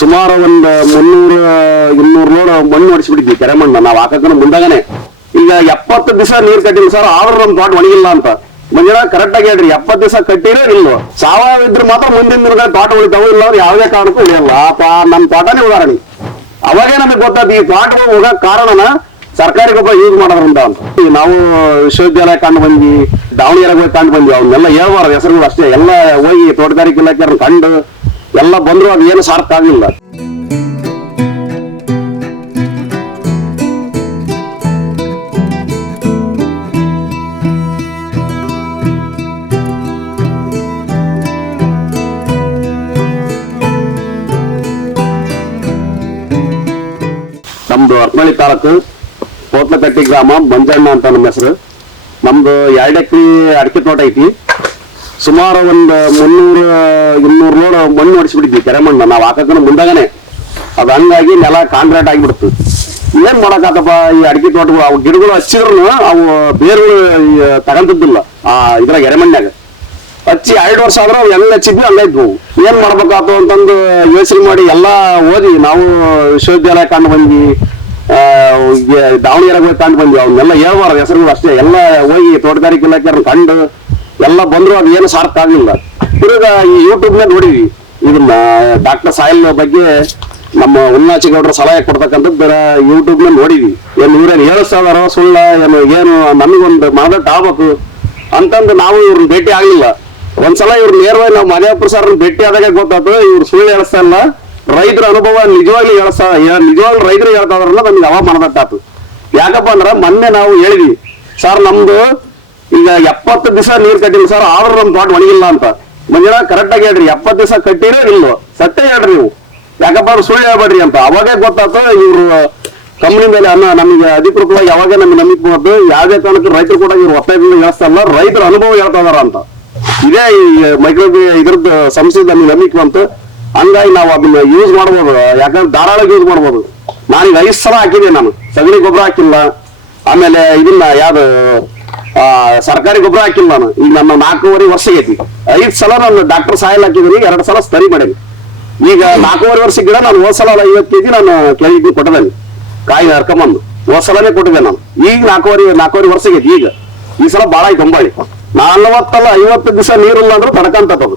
ಸುಮಾರು ಒಂದು ಮುನ್ನೂರ, ಇನ್ನೂರು ಲೋಡ್ ಮಣ್ಣು ಹೊಡಿಸ್ಬಿಟ್ಟಿದ್ವಿ ಕೆರೆ ಮಣ್ಣು. ನಾವು ಹಾಕಕ್ಕೂ ಮುಂದಾಗನೆ. ಈಗ ಎಪ್ಪತ್ತು ದಿವಸ ನೀರು ಕಟ್ಟಿಲ್ಲ ಸರ್ ಆದ್ರೂ ನಮ್ ತೋಟ ಒಣಗಿಲ್ಲ ಅಂತ. ಮಂಜುಳ ಕರೆಕ್ಟ್ ಆಗಿ ಹೇಳ್ರಿ, ಎಪ್ಪತ್ತು ದಿವಸ ಕಟ್ಟಿರೋ ಇಲ್ವೋ ಸಾವಯವ ಇದ್ರೆ ಮಾತ್ರ ಮುಂದಿನ ದಿನದ ತೋಟ ಉಳಿತಾವ ಇಲ್ಲ ಅವ್ರು ಯಾವುದೇ ಕಾರಣಕ್ಕೂ ಉಳಿಯಲ್ಲ. ಆ ನಮ್ಮ ನಮ್ ತೋಟನೇ ಉದಾಹರಣೆ. ಅವಾಗೇ ನಮಗೆ ಗೊತ್ತಾದ ಈ ತೋಟಗಳು ಹೋಗಕ್ ಕಾರಣನ ಸರ್ಕಾರಿ ಗೊಬ್ಬರ ಯೂಸ್ ಮಾಡೋದ್ರಿಂದ ಅಂತ ನಾವು ವಿಶ್ವವಿದ್ಯಾಲಯ ಕಂಡು ಬಂದ್ವಿ, ದಾವಣಗೆರೆಗೆ ಹೋಗಿ ಕಂಡು ಬಂದ್ವಿ. ಅವನ್ನೆಲ್ಲ ಹೇಳ್ಬಾರ್ದು, ಹೆಸರುಗಳು ಅಷ್ಟೇ. ಎಲ್ಲ ಹೋಗಿ ತೋಟಗಾರಿಕೆ ಇಲಾಖೆ ಕಂಡು ಎಲ್ಲ ಬಂದ್ರು ಅದು ಏನು ಸಾರ್ಥ ಆಗ್ಲಿಲ್ಲ. ನಮ್ದು ಹರಪನಹಳ್ಳಿ ತಾಲೂಕು ಕೋಟ್ಲಕಟ್ಟಿ ಗ್ರಾಮ ಮಂಜಣ್ಣ ಅಂತ ನಮ್ಮ ಹೆಸರು. ನಮ್ದು ಎರಡು ಎಕರೆ ಅಡಿಕೆ ತೋಟ ಐತಿ. ಸುಮಾರು ಒಂದು ಮುನ್ನೂರು, ಇನ್ನೂರು ಲೋಡ್ ಮಣ್ಣು ಹೊಡಿಸ್ಬಿಟ್ಟಿದ್ವಿ ಕೆರೆ ಮಣ್ಣು ನಾವು ಹಾಕಕ್ಕೂ ಮುಂದಾಗನೆ. ಅದು ಹಂಗಾಗಿ ನೆಲ ಕಾಂಕ್ರೀಟ್ ಆಗಿಬಿಡ್ತು. ಏನ್ ಮಾಡಕ್ಕಾಗತ್ತಪ್ಪ ಈ ಅಡಿಕೆ ತೋಟಗಳು? ಅವು ಗಿಡಗಳು ಹಚ್ಚಿದ್ರು ಅವು ಬೇರುಗಳು ಈ ತಗಂತದ್ದಿಲ್ಲ, ಆ ಇದ್ರಾಗ ಎರೆಮಣ್ಣಾಗ ಹಚ್ಚಿ ಎರಡು ವರ್ಷ ಆದ್ರೆ ಅವು ಹೆಂಗ್ ಹಚ್ಚಿದ್ವಿ ಹಂಗಾಯ್ತು ಇದ್ವು. ಏನ್ ಮಾಡ್ಬೇಕಾತು ಅಂತಂದು ಯೋಚನೆ ಮಾಡಿ ಎಲ್ಲಾ ಓದಿ, ನಾವು ವಿಶ್ವವಿದ್ಯಾಲಯ ಕಂಡು ಬಂದ್ವಿ ದಾವಣಗೆರೆಗೆ ಹೋಗಿ ಕಂಡು ಬಂದ್ವಿ. ಅವನ್ನೆಲ್ಲ ಹೇಳ್ಬಾರ್ದು, ಹೆಸರುಗಳು ಅಷ್ಟೇ. ಎಲ್ಲ ಹೋಗಿ ತೋಟಗಾರಿಕೆ ಇಲಾಖೆ ಕಂಡು ಎಲ್ಲ ಬಂದ್ರು ಅದು ಏನು ಸಾರ್ಥ ಆಗಲಿಲ್ಲ. ತಿರುಗ ಈ ಯೂಟ್ಯೂಬ್ನಲ್ಲಿ ನೋಡಿದ್ವಿ. ಇದನ್ನ ಡಾಕ್ಟರ್ ಸಾಯಿಲ್ ಬಗ್ಗೆ ನಮ್ಮ ಉನ್ನಾಚಿಗೌಡರ ಸಲಹೆ ಕೊಡ್ತಕ್ಕಂಥದ್ದು ಯೂಟ್ಯೂಬ್ನಲ್ಲಿ ನೋಡಿದ್ವಿ. ಏನು ಇವ್ರೇನು ಹೇಳಿಸ್ತಾರ ಸುಳ್ಳ, ಏನು ಏನು ನಮಗೊಂದು ಮನದಟ್ಟು ಆಗ್ಬೇಕು ಅಂತಂದು ನಾವು ಇವ್ರನ್ನ ಭೇಟಿ ಆಗ್ಲಿಲ್ಲ. ಒಂದ್ಸಲ ಇವ್ರು ನೇರವಾಗಿ ನಾವು ಮನೆಯಪ್ಪರು ಸರ್ ಭೇಟಿ ಆದಾಗ ಗೊತ್ತಾಯ್ತು ಇವ್ರು ಸುಳ್ಳು ಹೇಳಿಸ್ತಾ ಇಲ್ಲ. ರೈತರ ಅನುಭವ ನಿಜವಾಗ್ಲಿ ಹೇಳಿಸ್ತಾ ನಿಜವಾಗ್ಲು ರೈತರು ಹೇಳ್ತಾ ನಮ್ಗೆ ಅವ ಮನದಟ್ಟಾತು ಯಾಕಪ್ಪ ಅಂದ್ರೆ ಮೊನ್ನೆ ನಾವು ಹೇಳಿದ್ವಿ, ಸರ್, ನಮ್ದು ಈಗ ಎಪ್ಪತ್ತು ದಿವಸ ನೀರ್ ಕಟ್ಟಿಲ್ಲ ಸರ್ ಆದ್ರೂ ನಮ್ ತೋಟ ಒಣಗಿಲ್ಲ ಅಂತ. ಮಂಜುಳ ಕರೆಕ್ಟ್ ಆಗಿ ಹೇಳ್ರಿ, ಎಪ್ಪತ್ತು ದಿವಸ ಕಟ್ಟಿರೋ ಇಲ್ಲ ಸತ್ಯ ಹೇಳ್ರಿ ನೀವು. ಯಾಕಪ್ಪ ಅವ್ರು ಸುಳ್ಳು ಹೇಳ್ಬೇಡ್ರಿ ಅಂತ. ಅವಾಗೇ ಗೊತ್ತಾಯ್ತು, ಇವ್ರು ಕಂಪ್ನಿ ಮೇಲೆ ಅನ್ನ ನಮಗೆ ಅಧಿಕೃತವಾಗಿ ಯಾವಾಗ ನಮ್ಗೆ ನಂಬಿಕೆ ಬಂದು ಯಾವ್ದೇ ಕಾರಣಕ್ಕೂ ರೈತರು ಕೂಡ ಇವ್ರು ಒತ್ತಾಯದಿಂದ ಇಲ್ಲ, ರೈತರ ಅನುಭವ ಹೇಳ್ತಾ ಅಂತ. ಇದೇ ಈ ಮೈಕ್ರೋ ಇದ್ರದ್ದು ಸಂಸ್ಥೆ ನಮ್ಗೆ ನಂಬಿಕೆ ಅಂತ ಹಂಗಾಗಿ ನಾವು ಅದನ್ನ ಯೂಸ್ ಮಾಡ್ಬೋದು. ಯಾಕಂದ್ರೆ ಧಾರಾಳ ಯೂಸ್ ಮಾಡ್ಬೋದು. ನಾನೀಗ ಐದು ಸಲ ಹಾಕಿದೆ ನಾನು. ಸಗಣಿ ಗೊಬ್ಬರ ಹಾಕಿಲ್ಲ. ಆಮೇಲೆ ಇದನ್ನ ಯಾವ್ದು ಆ, ಸರ್ಕಾರಿ ಗೊಬ್ಬರ ಹಾಕಿಲ್ಲ ನಾನು. ಈಗ ನನ್ನ ನಾಲ್ಕೂವರೆ ವರ್ಷ ಐತಿ ಐದ್ ಸಲ ನಾನು ಡಾಕ್ಟರ್ ಸಾಯಲ್ ಹಾಕಿದ್ದೀನಿ ಎರಡು ಸಲ ಸ್ತರಿ ಮಾಡೇನಿ. ಈಗ ನಾಲ್ಕೂವರೆ ವರ್ಷ ಗಿಡ ನಾನು ಹೋದ್ ಸಲ ಐವತ್ತು ಕೆಜಿ ನಾನು ಕೆಳಗಿದ್ದು ಕೊಟ್ಟಿದ್ದೇನೆ. ಕಾಯಿ ಹರ್ಕೊಂಬಂದು. ಹೋದ್ ಸಲನೇ ಕೊಟ್ಟಿದ್ದೆ ನಾನು. ಈಗ ನಾಲ್ಕೂವರೆ ನಾಲ್ಕೂವರೆ ವರ್ಷ ಆಗೈತಿ ಈಗ. ಈ ಸಲ ಬಾಳ ಐತಿ ಒಂಬಳಿ. ನಲವತ್ತಲ್ಲ ಐವತ್ತು ದಿವಸ ನೀರಿಲ್ಲ ಅಂದ್ರೆ ತಡ್ಕಂತದ್ದು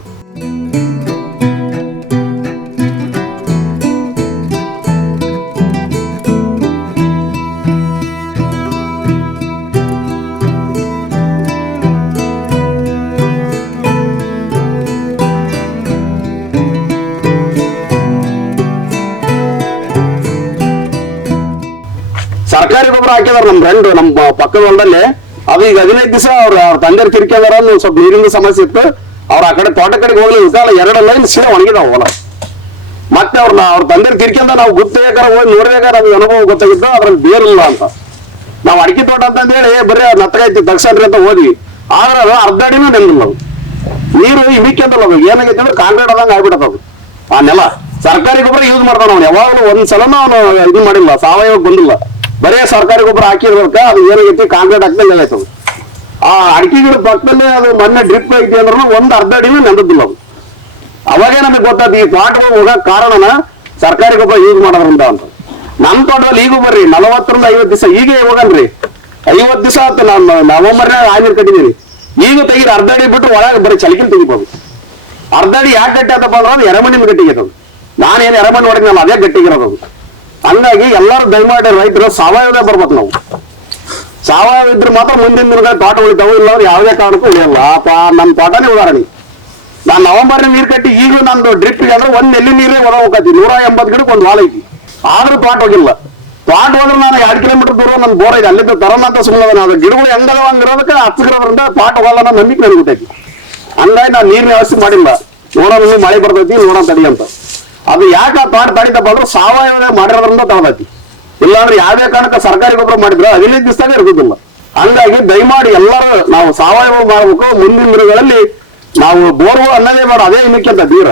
ಸರ್ಕಾರಿ ಗೊಬ್ಬರ ಹಾಕಿದಾರ ನಮ್ ಫ್ರೆಂಡ್ ನಮ್ಮ ಪಕ್ಕದ ಹೊಲದಲ್ಲಿ. ಅದು ಈಗ ಹದಿನೈದು ದಿವಸ ಅವ್ರ ಅವ್ರ ತಂದೆ ಕಿರಿಕೆದಾರ ಸ್ವಲ್ಪ ನೀರಿನ ಸಮಸ್ಯೆ ಇತ್ತು. ಅವ್ರ ಆ ಕಡೆ ತೋಟ ಕಡೆಗೆ ಹೋಗ್ಲಿ ಕಾಲ ಎರಡು ಲೈನ್ ಸೀರೆ ಒಣಗಿದಾವ ಹೊಲ. ಮತ್ತೆ ಅವ್ರನ್ನ ಅವ್ರ ತಂದೆ ಕಿರಿಕೆಂದ ನಾವು ಗುರ್ತೇಕಾರ ಹೋಗಿ ನೋಡ್ಬೇಕಾದ್ರೆ ಅದು ಅನುಭವ ಗೊತ್ತಾಗಿದ್ದು, ಅದ್ರಲ್ಲಿ ಬೇರಿಲ್ಲ ಅಂತ. ನಾವು ಅಡಿಕೆ ತೋಟ ಅಂತ ಹೇಳಿ ಬರೀ ನತ್ತಗೈತಿ ತಗ್ಸನ್ರಿ ಅಂತ ಹೋದ್ವಿ. ಆದ್ರೆ ಅದು ಅರ್ಧ ಅಡಿನೂ ನೆಂದಿಲ್ಲ ಅದು. ನೀರು ಇಮಿಕ್ಕೆಂದಲ್ಲ ಅದು ಏನಾಗೈತೆ ಅಂದ್ರೆ ಕಾಂಕ್ರೀಟ್ ಅದಂಗ ಆಗ್ಬಿಡತ್ತ ಅದು. ಆ ನೆಲ. ಸರ್ಕಾರಿ ಗೊಬ್ಬರ ಯೂಸ್ ಮಾಡ್ತಾನ ಅವ್ನು. ಯಾವಾಗಲೂ ಒಂದ್ಸಲನೂ ಅವನು ಇದು ಮಾಡಿಲ್ಲ, ಸಾವಯವ ಬಂದಿಲ್ಲ. ಬರೇ ಸರ್ಕಾರಿ ಗೊಬ್ಬರ ಹಾಕಿದ್ರಕ ಅದು ಏನಾಗೈತಿ ಕಾಂಕ್ರೀಟ್ ಹಾಕ್ದಂಗೆ ಆಯ್ತು ಆ ಅಡಿಕೆ ಗಿಡ ಪಕ್ಕದಲ್ಲಿ ಅದು ಮೊನ್ನೆ ಡ್ರಿಪ್ ಐತಿ ಅಂದ್ರೂ ಒಂದು ಅರ್ಧ ಅಡಿನ ನೆಂದದ್ದಿಲ್ಲ ಅದು. ಅವಾಗೇ ನಮಗೆ ಗೊತ್ತಾದ ಈ ತೋಟಗಳು ಹೋಗಕ್ ಕಾರಣನ ಸರ್ಕಾರಿ ಗೊಬ್ಬರ ಯೂಸ್ ಮಾಡೋದ್ರಿಂದ ಅಂತ. ನಮ್ ತೋಟದಲ್ಲಿ ಈಗೂ ಬರ್ರಿ, ನಲವತ್ತರಿಂದ ಐವತ್ತು ದಿವಸ, ಈಗ ಹೋಗನ್ರಿ. ಐವತ್ತು ದಿವಸ ಆಯ್ತು ನಾನು ನವೆಂಬರ್ ಆಯ್ನೀರ್ ಕಟ್ಟಿದೀನಿ. ಈಗ ತೆಗೀರಿ, ಅರ್ಧ ಅಡಿ ಬಿಟ್ಟು ಒಳಗೆ ಬರೀ ಚಲಿಕಿಲ್ ತೆಗಿಬೋದು ಅರ್ಧ ಅಡಿ ಯಾಕೆ ಗಟ್ಟಿ ಆತಪ್ಪ ಅಂದ್ರೆ ಅದು ಎರೆಮಣ್ಣಿನ ಗಟ್ಟಿಗೆ ಅದು. ನಾನೇನು ಎರೆಮಣ್ಣು ಹೊಡೆದ್ನಲ್ಲ, ಅದೇ ಗಟ್ಟಿಗಿರೋದು ಹಂಗಾಗಿ ಎಲ್ಲರೂ ದಯಮಾಡಿ ರೈತರು ಸಾವಯವದೇ ಬರ್ಬೇಕು ನಾವು. ಸಾವಯವ ಇದ್ರೆ ಮಾತ್ರ ಮುಂದಿನ ದಿನಗಳ ತೋಟ ಉಳಿತಾವು ಇಲ್ಲ ಅವ್ರು ಯಾವುದೇ ಕಾರಣಕ್ಕೂ ಉಳಿಯಲ್ಲ. ಅಪ್ಪ ನನ್ನ ತೋಟನೇ ಉದಾಹರಣೆ. ನಾನು ನವೆಂಬರ್ ನೀರು ಕಟ್ಟಿ ಈಗಲೂ ನಂದು ಡ್ರಿಪ್ಗೆ ಅಂದ್ರೆ ಒಂದು ಎಲ್ಲಿ ನೀರೇ ಹೊರ ಹೋಗತಿ ನೂರ ಎಂಬತ್ತು ಗಿಡಕ್ಕೆ ಒಂದು ವಾಳ ಐತಿ. ಆದ್ರೂ ತೋಟ ಹೋಗಿಲ್ಲ. ತೋಟ ಹೋದ್ರೆ ನಾನು ಎರಡು ಕಿಲೋಮೀಟರ್ ದೂರ ನನ್ನ ಬೋರ್ ಇದೆ. ಅಲ್ಲಿಂದ ತರೋಣ ಅಂತ ಸುಮ್ಮನೆ ಗಿಡಗಳು ಹೆಂಗದ ಹಂಗಿರೋದಕ್ಕೆ ಗಿಡದ್ರಿಂದ ತೋಟ ಹೋಗಲ್ಲ ನಂಬಿಕೆ ನನಗೆ ಹಂಗಾಗಿ ನಾನು ನೀರಿನ ವ್ಯವಸ್ಥೆ ಮಾಡಿಲ್ಲ. ನೋಡೋಣ, ಮಳೆ ಬರ್ತೈತಿ, ನೋಡೋಣ ತಡಿ ಅಂತ. ಅದು ಯಾಕೆ ಆ ತೋಟ ತಡಿತಪ್ಪ ಅಂದ್ರೆ ಸಾವಯವ ಮಾಡಿರೋದ್ರಿಂದ ತಗೊಳತಿ ಇಲ್ಲಾಂದ್ರೆ ಯಾವ್ದೇ ಕಾರಣಕ್ಕೆ ಸರ್ಕಾರಿ ಗೊಬ್ಬರ ಮಾಡಿದ್ರೆ ಹದಿನೈದು ದಿವಸದಾಗ ಇರುವುದಿಲ್ಲ ಹಂಗಾಗಿ ದಯಮಾಡಿ ಎಲ್ಲರೂ ನಾವು ಸಾವಯವ ಮಾಡಬೇಕು. ಮುಂದಿನ ದಿನಗಳಲ್ಲಿ ನಾವು ಬೋರ್ವ ಅನ್ನದೇ ಮಾಡೋ ಅದೇ ಅಂತ ದೂರ.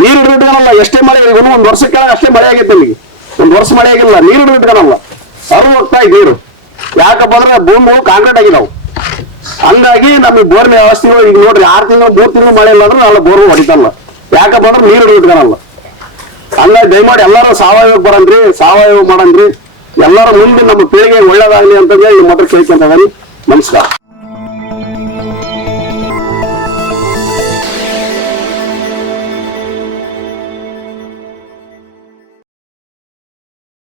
ನೀರು ಇಟ್ಕೊಳಲ್ಲ ಎಷ್ಟೇ ಮಳೆ ಒಂದು ವರ್ಷ ಕೆಳಗೆ ಅಷ್ಟೇ ಮಳೆ ಆಗೈತೆ ನಮಗೆ. ಒಂದು ವರ್ಷ ಮಳೆ ಆಗಿಲ್ಲ ನೀರು ಹಿಡಿದಿಟ್ಕೊಳಲ್ಲ ಅರು ಹೋಗ್ತಾ ಇದೆ ನೀರು ಯಾಕಪ್ಪ ಅಂದ್ರೆ ಭೂಮಿ ಕಾಂಕ್ರೀಟ್ ಆಗಿದಾವು. ಹಂಗಾಗಿ ನಮಗೆ ಬೋರ್ನ ವ್ಯವಸ್ಥೆಗಳು ಈಗ ನೋಡ್ರಿ, ಆರು ತಿಂಗಳು, ಮೂರ್ ತಿಂಗಳು ಮಳೆ ಇಲ್ಲ ಅಂದ್ರೆ ನಾಳೆ ಬೋರ್ ಹೊಡಿತಲ್ಲ. ಯಾಕಪ್ಪ ಅಂದ್ರೆ ನೀರು ಹಿಡಿದಿಟ್ಕೊಳಲ್ಲ ಹಂಗಾಗಿ ದಯಮಾಡಿ ಎಲ್ಲರೂ ಸಾವಯವ ಬರಂದ್ರಿ, ಸಾವಯವ ಮಾಡಂದ್ರಿ. ಎಲ್ಲರ ಮುಂದೆ ನಮ್ಮ ಪೀಳಿಗೆ ಒಳ್ಳೇದಾಗಲಿ ಅಂತಂದ್ರೆ ಈ ಮಾತ್ರ ಕೇಳ್ಕೊಂತ ನಮಸ್ಕಾರ.